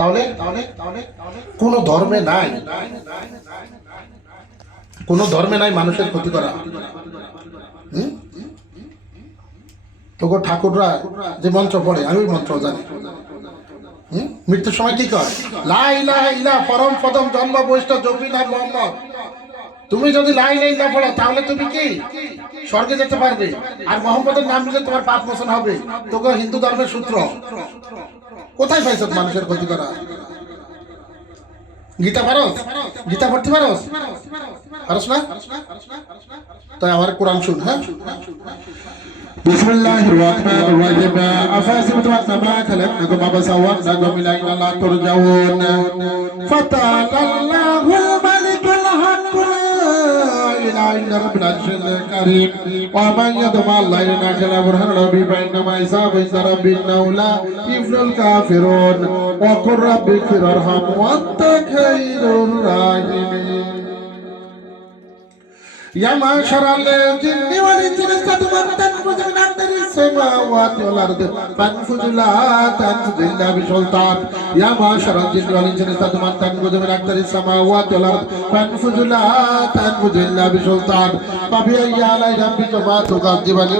তাহলে কোন ধর্মে নাই, কোন ধর্মে নাই মানুষের ক্ষতি করা। তোকে ঠাকুররা যে মন্ত্র পড়ে, আমি মন্ত্র জানি। মৃত্যুর সময় কি কর? লা ইলাহা ইল্লা পরম পদম জন্ম বৈষ্ণব জপি নাম মোহাম্মদ। তুমি যদি লা ইলাহা ইল্লা পড়ো তাহলে তুমি কি স্বর্গে যেতে পারবে। আর মোহাম্মদের নাম নিলে তোমার পাপ মোচন হবে। তোকে হিন্দু ধর্মের সূত্র কোথায় পাইছ মানুষের ক্ষতি করা? গীতা পারস? গীতা পড়তে পারস? পারস না? তাই আমার কোরআন শুন। হ্যাঁ, বিসমিল্লাহির রহমানির রহিম। আফাসিবতুম আন্নামা খালাকনাকুম আবাসা ওয়া আন্নাকুম ইলাইনা লা তুরজাউন। ফাতাআল্লাহুল মালিকুল হক ইলাইনা রাব্বিল আরশিল কারীম। ওয়া মান ইয়াদমা আল্লাহ ইলাইনা খালা বুরহান রাব্বি বাইনামা হিসাবু ইনদা রাব্বিনা লা ইফলুল কাফিরুন। ওয়া কুর রাব্বি ফিরহাম ওয়া আনতা খায়রুর রাহিমিন। يا معشر الجن والإنس قد تنفذوا من أقدار السماوات والأرض فانفذوا لا تنفذوا إلا بسلطان. يا معشر الجن والإنس قد تنفذوا من أقدار السماوات والأرض فانفذوا لا تنفذوا إلا بسلطان. فبأي آلاء ربكما تكذبان؟